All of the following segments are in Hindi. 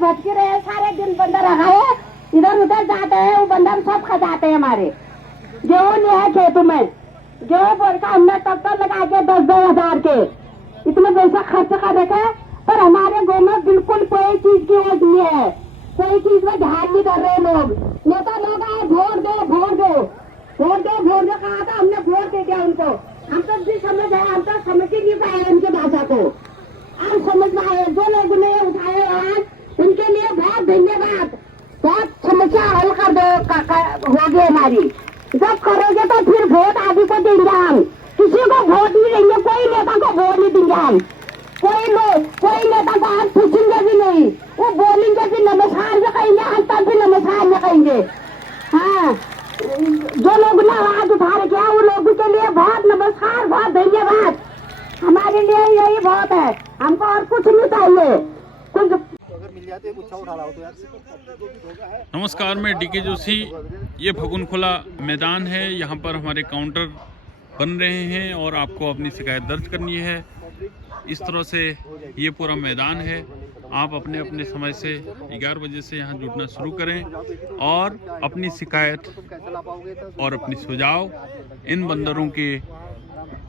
भटकी रहे हैं, सारे दिन बंदर रहा है, इधर उधर जाते हैं, वो बंदर सब खा जाते हैं। हमारे गेहूँ नहीं है खेतों में, गेहूँ बोल का हमने ट्रैक्टर लगा के 10-10 हजार के इतने पैसा खर्च कर रखे, पर हमारे गाँव में बिल्कुल कोई चीज की वो नहीं है, कोई चीज में ध्यान नहीं कर रहे लोग। नेता लोग आए वोट दो वोट दो वोट दो वोट दो कहा था, हमने वोट दे दिया उनको। हम तो भी समझ आए, हम तो समझ ही नहीं पाए उनके भाषा को, हम समझ पाए। जो लोगों ने उठाए आज उनके लिए बहुत धन्यवाद, बहुत समस्या हल कर दो होगी हमारी। जब करोगे तो फिर वोट आदि को देंगे हम, किसी को वोट नहीं देंगे, कोई नेता को वोट नहीं देंगे हम, कोई नेता को हम पूछेंगे भी नहीं, वो बोलेंगे भी नमस्कार में कहेंगे, हम तब भी नमस्कार में कहेंगे। हाँ, जो लोग ने आवाज उठा रखे हैं उन लोगों के लिए बहुत नमस्कार, बहुत धन्यवाद। हमारे लिए यही बहुत है, हमको और कुछ नहीं चाहिए। कुछ नमस्कार, मैं डीके जोशी। ये फगुनखोला मैदान है, यहाँ पर हमारे काउंटर बन रहे हैं और आपको अपनी शिकायत दर्ज करनी है। इस तरह से ये पूरा मैदान है। आप अपने अपने समय से 11 बजे से यहाँ जुटना शुरू करें और अपनी शिकायत और अपनी सुझाव इन बंदरों के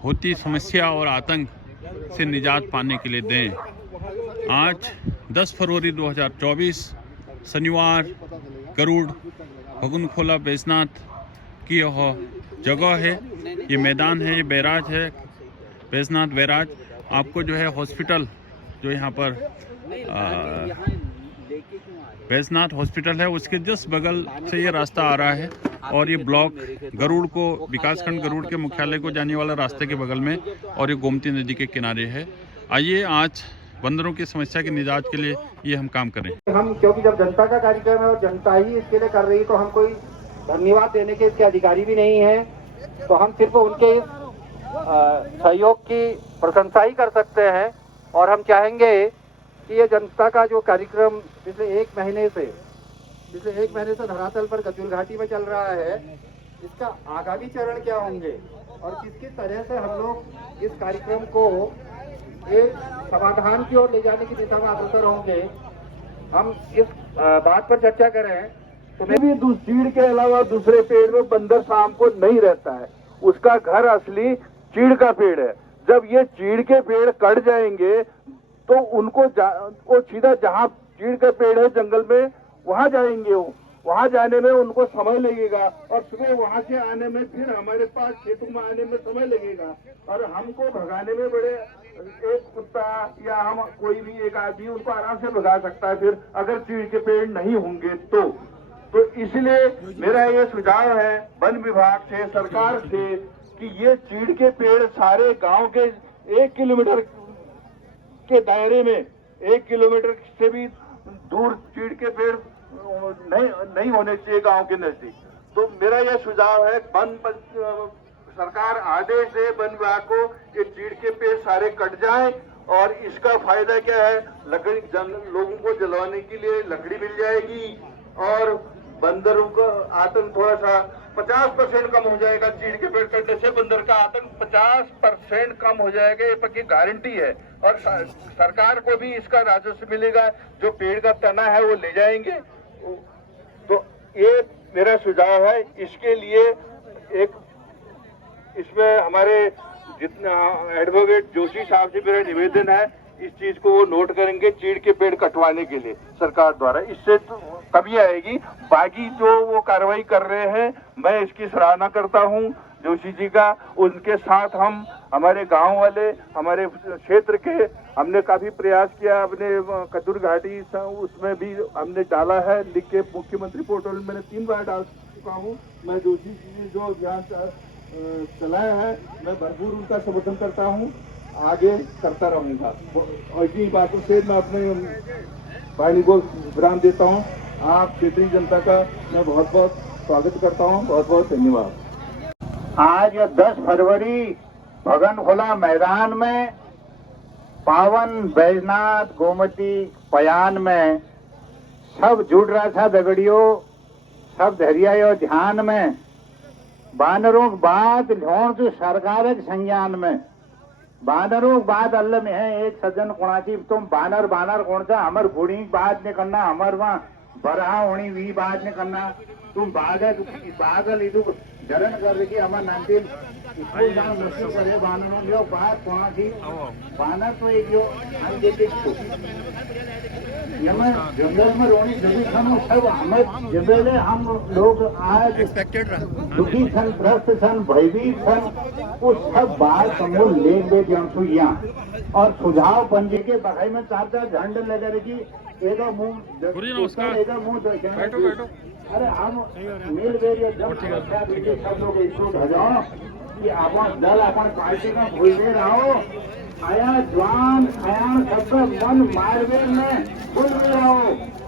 होती समस्या और आतंक से निजात पाने के लिए दें। आज 10 फरवरी 2024 शनिवार, गरुड़ फगुनखोला बैजनाथ की यह जगह है, ये मैदान है, ये बैराज है, बैजनाथ बैराज। आपको जो है हॉस्पिटल जो यहाँ पर बैजनाथ हॉस्पिटल है, उसके जस्ट बगल से ये रास्ता आ रहा है और ये ब्लॉक गरुड़ को, विकासखंड गरुड़ के मुख्यालय को जाने वाला रास्ते के बगल में और ये गोमती नदी के किनारे है। आइए आज बंदरों की समस्या के निजात के लिए ये हम काम करें। हम क्योंकि जब जनता का कार्यक्रम है और जनता ही इसके लिए कर रही है, तो हम कोई धन्यवाद देने के इसके अधिकारी भी नहीं है, तो हम सिर्फ उनके सहयोग की प्रशंसा ही कर सकते हैं। और हम चाहेंगे कि ये जनता का जो कार्यक्रम पिछले एक महीने से धरातल पर गजुल घाटी में चल रहा है, इसका आगामी चरण क्या होंगे और किस तरह से हम लोग इस कार्यक्रम को एक समाधान की ओर ले जाने की दिशा में अग्रसर होंगे, हम इस बात पर चर्चा करें। तो भी चीड़ के अलावा दूसरे पेड़ में बंदर शाम को नहीं रहता है, उसका घर असली चीड़ का पेड़ है। जब ये चीड़ के पेड़ कट जाएंगे तो उनको वो सीधा जहाँ चीड़ का पेड़ है जंगल में वहां जाएंगे, वहां जाने में उनको समय लगेगा और सुबह वहां से आने में फिर हमारे पास खेतों में आने में समय लगेगा और हमको भगाने में बड़े एक कुत्ता या हम कोई भी एक आदमी उनको आराम से भगा सकता है, फिर अगर चीड़ के पेड़ नहीं होंगे तो इसलिए मेरा ये सुझाव है वन विभाग से, सरकार से, कि ये चीड़ के पेड़ सारे गांव के 1 किलोमीटर के दायरे में, 1 किलोमीटर से भी दूर चीड़ के पेड़ नहीं होने चाहिए गांव के नजदीक। तो मेरा यह सुझाव है, सरकार आदेश दे वन विभाग को कि चीड़ के पेड़ सारे कट जाएं और इसका फायदा क्या है, लकड़ी लोगों को जलाने के लिए लकड़ी मिल जाएगी और बंदरों का आतंक थोड़ा सा 50% कम हो जाएगा। चीड़ के पेड़ कटने से बंदर का आतंक 50% कम हो जाएगा, ये पक्की गारंटी है। और सरकार को भी इसका राजस्व मिलेगा, जो पेड़ का तना है वो ले जाएंगे। तो ये मेरा सुझाव है। इसके लिए इसमें हमारे जितना एडवोकेट जोशी साहब से मेरा निवेदन है, इस चीज को वो नोट करेंगे चीड़ के पेड़ कटवाने के लिए सरकार द्वारा, इससे तो कमी आएगी। बाकी जो वो कार्रवाई कर रहे हैं मैं इसकी सराहना करता हूं जोशी जी का। उनके साथ हम हमारे गांव वाले, हमारे क्षेत्र के, हमने काफी प्रयास किया। अपने कदुर घाटी उसमें भी हमने डाला है लिख के, मुख्यमंत्री पोर्टल में मैंने 3 बार डाल चुका हूँ। मैं जोशी जी जो अभियान चलाया है मैं भरपूर उनका समर्थन करता हूँ, आगे करता रहूंगा। और इसी बातों से मैं अपने वाणी को विराम देता हूँ। आप क्षेत्रीय जनता का मैं बहुत बहुत स्वागत करता हूँ, बहुत बहुत धन्यवाद। आज 10 फरवरी फगुनखोला मैदान में पावन बैजनाथ गोमती पयान में सब जुड़ रहा था दगड़ियों, सब धैर्य ध्यान में बानरों बात ढोण तो सरकार संज्ञान में बानरों बात अल्लाह में है एक सज्जन कोणाची तुम बानर बानर कोणचा हमर गुड़ी बात ने करना हमर वहाँ बरहा होनी वी बात ने करना तुम बागल इधु जरण कर रही हमार नांतील स्कूल जाऊन नष्ट करे बानरों जो बात कोणाची बानर तो एक जो हम देते यमन जंगल में रोनी जभी हम सब हमें जबेले हम लोग आज दुखी सन ग्रस्त सन भयभीत सन वो सब बात समूह लेख दे यहाँ और सुझाव पंजे के बखाई में चार झंड लगे रही एक मुंह अरे हम मिल गए जब सब लोग एकजुट हो जाओ कि अपन दल अपन पार्टी का भूल में रहो आया जवान आया सबका मन मारवेर में भूल में रहो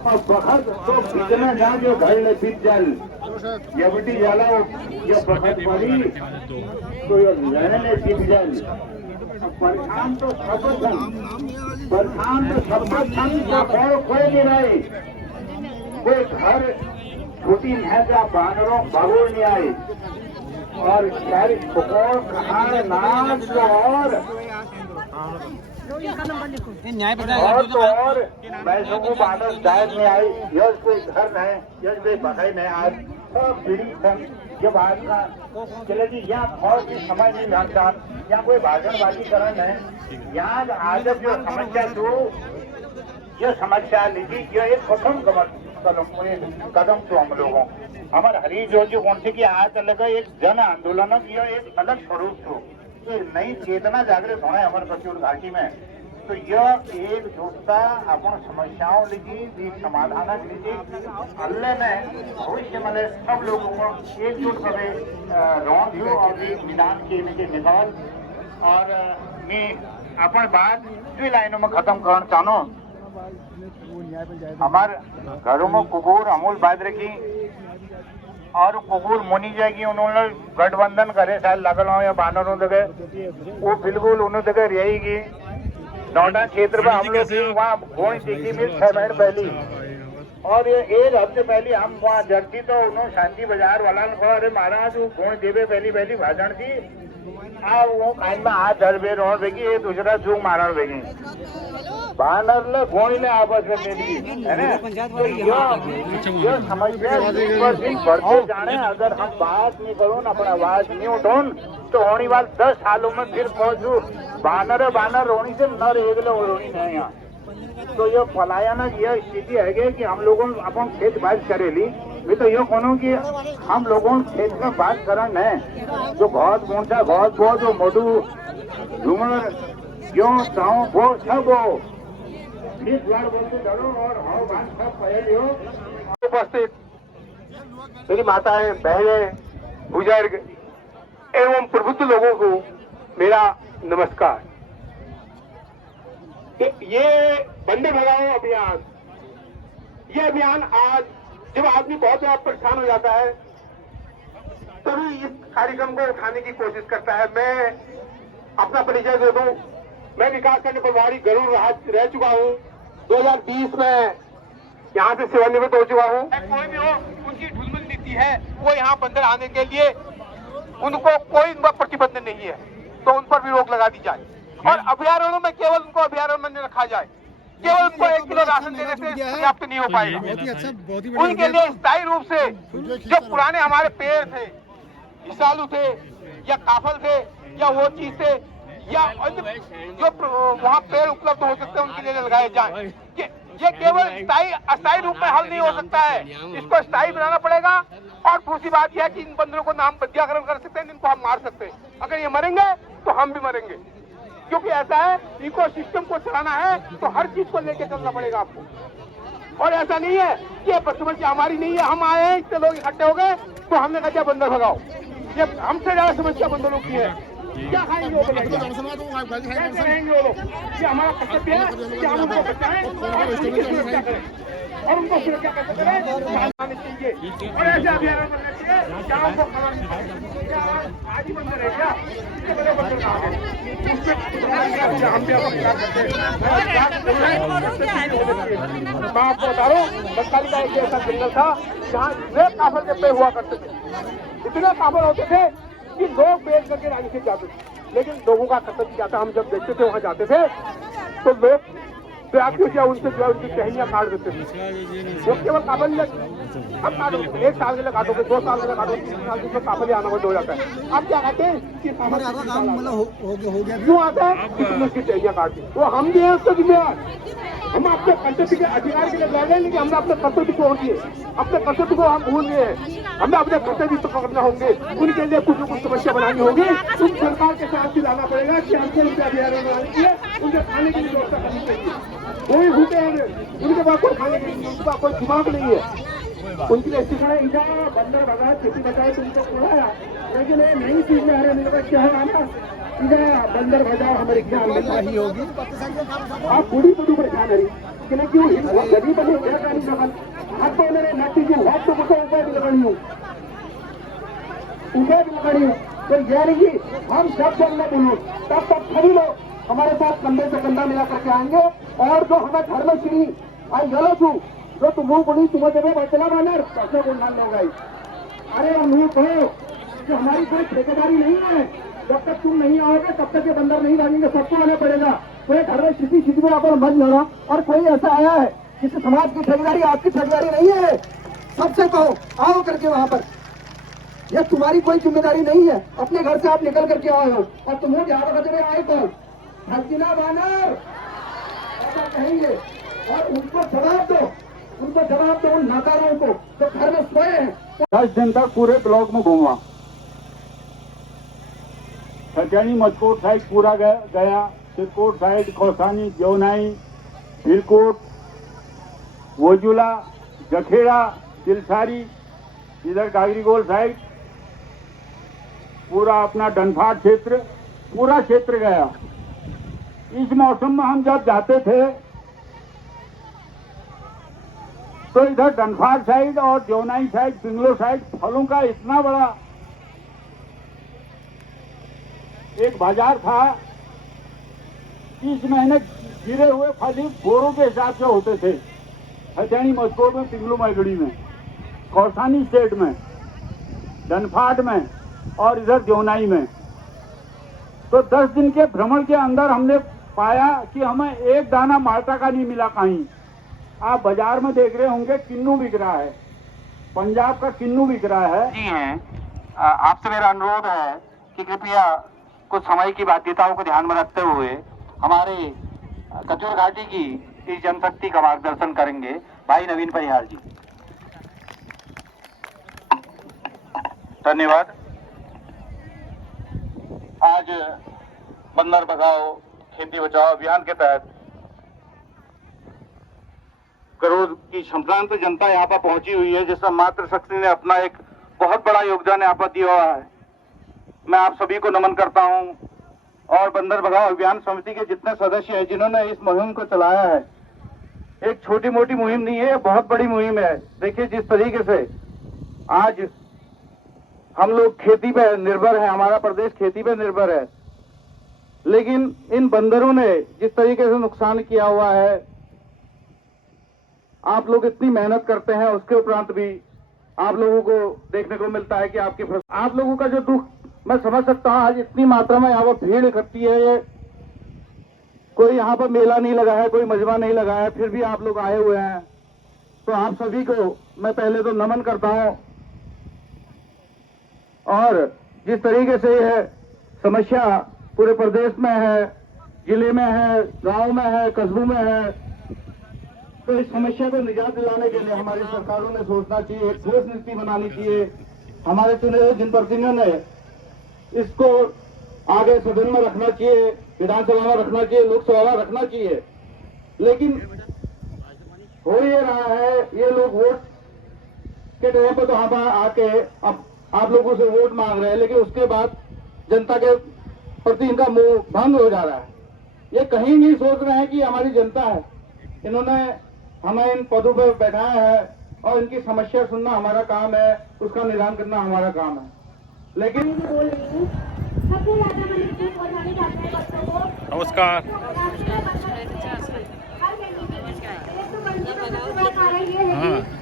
और बखत तो बिकना जा जो घर ले बीत जल ये बेटी जाला ये बखत पड़ी तो ये लड़ने बीत जल परेशान तो सब कोई नहीं रहे कोई घर छुट्टी है जहाँ बानरों बगोल नहीं आए और शहरी सुकोर कहा नाच और पैसों को बानर शायद में आई यश कोई घर नहीं यश कोई बखाई नहीं आज सब पीड़ित सन जब आज का चले जी यहाँ बहुत ही समझ नहीं लगता यहाँ कोई भाषणबाजी करण है यहाँ आज जो समस्या जो ये समस्या लीजिए यह एक प्रथम कदम तो हम लोगों हमारे हरी जो कौन सी की आज अलग एक जन आंदोलन यह एक अलग स्वरूप थो ये नई चेतना जागृत होना है हमारे कचूर घाटी में तो यह एक जुटता अपन समस्याओं लीजिए समाधान लीजिए अल्लाह ने भविष्य में सब लोगों को एकजुट करे रौन जो और निदान के निकाल और मैं अपन बात जो लाइनों में खत्म करना चाहूँ हमारे घरों में कुकुर अमूल बात रखी और कुकुर मुनी जाएगी उन्होंने गठबंधन करे शायद लगल हो या बानरों जगह वो बिल्कुल उन्होंने जगह रहेगी नौडा क्षेत्र में हम लोग वहाँ घोड़ी देखी भी 6 महीने पहले और ये एक हफ्ते पहले हम वहाँ जड़ती तो उन्होंने शांति बाजार वाला अरे महाराज वो घोड़ी देवे पहली भाषण थी आ वो कान में हाथ धर बे रोड बेगी ये दूसरा जूंग मारण बेगी बानर ले घोड़ी ले आपस में मिली है ना तो ये समस्या बढ़ते जाने अगर हम बात नहीं करो ना अपना आवाज नहीं उठो तो होने वाले 10 सालों में फिर पहुंचू बानर रोनी से न रेगले रोनी नहीं यहाँ तो ये पलायन यह स्थिति है कि हम लोगों अपन खेत बात करेली मैं तो ये कहूँ कि हम लोगों खेत में बात करन है जो बहुत ऊंचा बहुत जो मोटू झूमर जो चाहो वो सब हो बोलते डरो और हाव बात सब पहले हो उपस्थित मेरी माताएं बहनें बुजुर्ग एवं प्रबुद्ध लोगों को मेरा नमस्कार। ये बंदे भगाओ अभियान ये अभियान आज जब आदमी बहुत ज्यादा परेशान हो जाता है तभी इस कार्यक्रम को उठाने की कोशिश करता है। मैं अपना परिचय दे दूं, मैं विकास खंड प्रभारी गरुड़ रह चुका हूं। 2020 में यहां से सेवानिवृत्त हो चुका हूं। कोई भी हो उनकी ढुलमुल नीति है वो यहाँ बंदर आने के लिए उनको कोई प्रतिबंध नहीं है तो उन पर भी रोक लगा दी जाए और अभयारण्यों में केवल उनको अभयारण्य में रखा जाए। केवल उनको 1 किलो राशन देने से पर्याप्त नहीं हो पाएगा। उनके लिए स्थायी रूप से जो पुराने हमारे पेड़ थे विषालु थे या काफल थे या वो चीज थे या अन्य जो वहाँ पेड़ उपलब्ध हो सकते हैं उनके लिए लगाए जाए। ये केवल अस्थायी रूप में हल नहीं हो सकता है, इसको स्थायी बनाना पड़ेगा। और दूसरी बात यह है कि इन बंदरों को नाम बंदियाकरण कर सकते हैं, इनको हम मार सकते हैं। अगर ये मरेंगे तो हम भी मरेंगे, क्योंकि ऐसा है इको सिस्टम को चलाना है तो हर चीज को लेके चलना पड़ेगा आपको। और ऐसा नहीं है कि ये समस्या हमारी नहीं है, हम आए हैं इतने लोग इकट्ठे हो गए तो हमने कहा बंदर भगाओ। ये हमसे ज्यादा समस्या बंदरों की है। क्या खाएंगे वो लोग, कैसे रहेंगे वो लोग? ये हमारा कर्तव्य है कि हम उनको बचाएं और उनकी सुरक्षा करें और उनको सुरक्षा कैसे करें आने चाहिए। और ऐसे अभियान करना चाहिए क्या उनको आज ही बंदर है क्या इसके बड़े बंदर कहाँ गए हम भी मैं आपको बता रहा हूँ बंगाली का एक ऐसा जंगल था जहाँ इतने काफल के पेड़ हुआ करते थे, इतने काफल होते थे कि लोग बेच करके राजी से जाते थे। लेकिन लोगों का कर्तव्य क्या था, हम जब देखते थे वहाँ जाते थे तो लोग ट्रैक्टर या उनसे जो है उनकी टहनियाँ काट देते थे। वो केवल काबल अब काटो, 1 साल के लिए काटोगे, 2 साल के लिए काटोगे, 3 साल के काबल आना बंद हो जाता है। आप क्या कहते हैं कि हो गया क्यों आता है कि तुमने उसकी टहनियाँ काट दी, वो हम भी हैं उसको जिम्मेदार। हम अपने कर्तव्य के अधिकार के लिए लड़ रहे हैं, लेकिन हमने अपने कर्तव्य को छोड़ दिए, अपने कर्तव्य को हम भूल गए हैं। हमें अपने कर्तव्य तो करना होंगे, उनके लिए कुछ न कुछ समस्या बनानी होगी। उन सरकार के साथ दिलाना पड़ेगा कि हमको उनके अभियान बनाने के लिए उनके खाने की व्यवस्था करनी चाहिए। कोई भूखे हैं, उनके पास कोई खाने के लिए, उनके पास कोई दिमाग नहीं है। उनके लिए स्टेशन बंदर भगा खेती बचाए तुमको पढ़ाया, लेकिन ये नई चीज में हमारे मिलकर क्या है ना, बंदर भजाओ हमारे ज्ञान नहीं होगी। आप पूरी परेशान है क्यों गरीब बने हाथ तो उन्होंने नटी की हाथ तो मुझे ऊपर भी लगानी हूँ, ऊपर भी लगानी हूँ। तो यह नहीं हम सब जब न बोलो तब सभी लोग हमारे साथ कंधे से कंधा मिला करके आएंगे। और जो हमें घर में श्री आई गलो छू जो तुम बोली तुम्हें जब बचला बानर कैसे बोल लोग आई, अरे मुंह कहो कि हमारी कोई ठेकेदारी नहीं है, जब तक तुम नहीं आओगे तब तक ये बंदर नहीं भागेंगे, सबको आना पड़ेगा। तो घर में स्थिति में आप मत लड़ो। और कोई ऐसा आया है किसी समाज की ठेकेदारी आपकी ठेकेदारी नहीं है, सबसे कहो आओ करके वहां पर, यह तुम्हारी कोई जिम्मेदारी नहीं है। अपने घर से आप निकल करके आए हो और तुम यहाँ बजे आए तो हल्किना बानर ऐसा कहेंगे और उनको जवाब दो, उन नाकारों को जो घर में सोए हैं। 10 दिन तक पूरे ब्लॉक में घूमा, सचैनी मचकोट साइड पूरा गया, सिरकोट साइड, कौसानी, जौनाई, हिलकोट, वोजुला, जखेड़ा, तिलसारी, इधर गागरीगोल साइड, पूरा अपना डनफाट क्षेत्र, पूरा क्षेत्र गया। इस मौसम में हम जब जाते थे तो इधर डनफाट साइड और जौनाई साइड, पिंगलो साइड फलों का इतना बड़ा एक बाजार था। इस महीने गिरे हुए फल ही बोरों के हिसाब से होते थे, हथैनी मस्कोट में, पिंगलू मैगड़ी में, कौसानी स्टेट में, डनफाट में और इधर जौनाई में। तो 10 दिन के भ्रमण के अंदर हमने पाया कि हमें एक दाना माल्टा का नहीं मिला कहीं। आप बाजार में देख रहे होंगे किन्नू बिक रहा है, पंजाब का किन्नू बिक रहा है। जी हैं, आपसे मेरा अनुरोध है कि कृपया कुछ समय की बाध्यताओं को ध्यान में रखते हुए हमारे कचूर घाटी की इस जनशक्ति का मार्गदर्शन करेंगे भाई नवीन परिहार जी। धन्यवाद। आज बंदर भगाओ खेती बचाओ अभियान के तहत करोड़ की संभ्रांत जनता यहाँ पर पहुंची हुई है, जिसमें मातृशक्ति ने अपना एक बहुत बड़ा योगदान यहाँ पर दिया हुआ है। मैं आप सभी को नमन करता हूं और बंदर भगाओ अभियान समिति के जितने सदस्य हैं जिन्होंने इस मुहिम को चलाया है। एक छोटी मोटी मुहिम नहीं है, बहुत बड़ी मुहिम है। देखिए जिस तरीके से आज हम लोग खेती पे निर्भर हैं, हमारा प्रदेश खेती पे निर्भर है, लेकिन इन बंदरों ने जिस तरीके से नुकसान किया हुआ है, आप लोग इतनी मेहनत करते हैं उसके उपरांत भी आप लोगों को देखने को मिलता है कि आप लोगों का जो दुख मैं समझ सकता हूं। आज इतनी मात्रा में यहाँ पर भीड़ इकट्ठी है, ये कोई यहाँ पर मेला नहीं लगा है, कोई मजमा नहीं लगा है, फिर भी आप लोग आए हुए हैं। तो आप सभी को मैं पहले तो नमन करता हूं। और जिस तरीके से यह समस्या पूरे प्रदेश में है, जिले में है, गांव में है, कस्बों में है, तो इस समस्या को निजात दिलाने के लिए हमारी सरकारों ने सोचना चाहिए, एक ठोस नीति बनानी चाहिए। हमारे चुने हुए जनप्रतिनिधियों ने इसको आगे सदन में रखना चाहिए, विधानसभा में रखना चाहिए, लोकसभा में रखना चाहिए। लेकिन हो ये रहा है, ये लोग वोट के टाइम पर तो हम आके अब आप लोगों से वोट मांग रहे हैं, लेकिन उसके बाद जनता के प्रति इनका मुंह बंद हो जा रहा है। ये कहीं नहीं सोच रहे हैं कि हमारी जनता है, इन्होंने हमें इन पदों पर बैठाया है और इनकी समस्या सुनना हमारा काम है, उसका निदान करना हमारा काम है। लेकिन नमस्कार।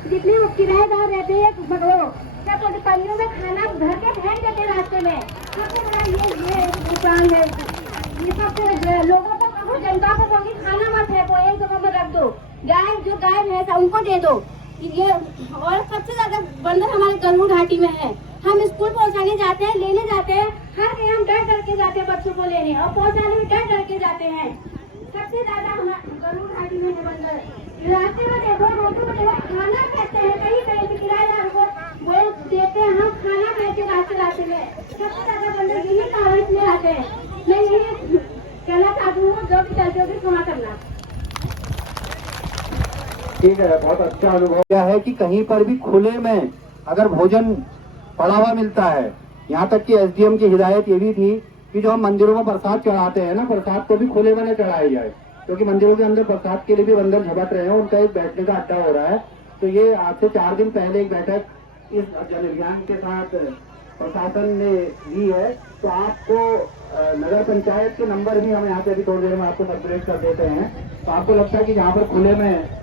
जितने वो किराएदार रहते हैं भगवान क्या पानियों में खाना भर के फेंक देते रास्ते में। सबसे बड़ा ये नुकसान है। ये सबसे लोगों को कहो, जनता को कहो कि खाना मत फेंको, एक जगह में रख दो। गाय भैंस उनको दे दो। ये और सबसे ज्यादा बंदर हमारे गरुड़ घाटी में है। हम स्कूल पहुंचाने जाते हैं, लेने जाते हैं, हर कहीं हम डर के जाते हैं बच्चों को लेने, और पहुंचाने में डर के जाते हैं। सबसे ज्यादा हमारे गरुड़ घाटी में है बंदर। रास्ते में देखो, रोटी में देखो, खाना खाते हैं, कहीं कहीं से किराएदार को वो देते हैं, हम खाना खाते रास्ते में। सबसे ज्यादा बंदर यही कारण में आते हैं। मैं यही कहना चाहती हूँ, जो भी चलते होगी क्षमा करना। ठीक है, बहुत अच्छा अनुभव क्या है कि कहीं पर भी खुले में अगर भोजन पड़ा हुआ मिलता है। यहाँ तक कि एसडीएम की हिदायत ये भी थी कि जो हम मंदिरों में प्रसाद चढ़ाते हैं ना, प्रसाद को भी खुले में न चढ़ाया जाए, क्योंकि मंदिरों के अंदर प्रसाद के लिए भी बंदर झपट रहे हैं, उनका एक बैठने का अड्डा हो रहा है। तो ये आज से 4 दिन पहले एक बैठक इस जन अभियान के साथ प्रशासन ने ली है। तो आपको नगर पंचायत के नंबर भी हम यहाँ पे अभी थोड़ी देर में आपको सर्कुलेट कर देते हैं। तो आपको लगता है कि जहाँ पर खुले में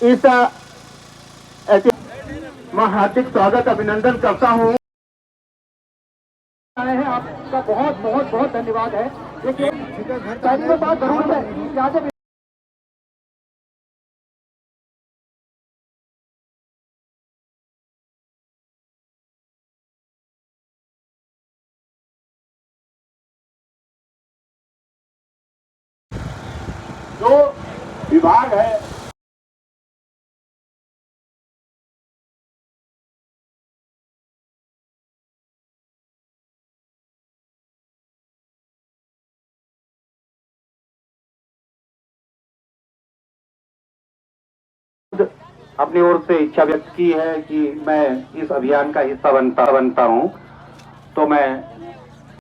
इस ऐसे मैं हार्दिक स्वागत अभिनंदन करता हूँ। आए हैं, आपका बहुत बहुत बहुत धन्यवाद है। देखिए पहली बात जरूर है, यहाँ से जो विभाग है अपनी ओर से इच्छा व्यक्त की है कि मैं इस अभियान का हिस्सा बनता हूं, तो मैं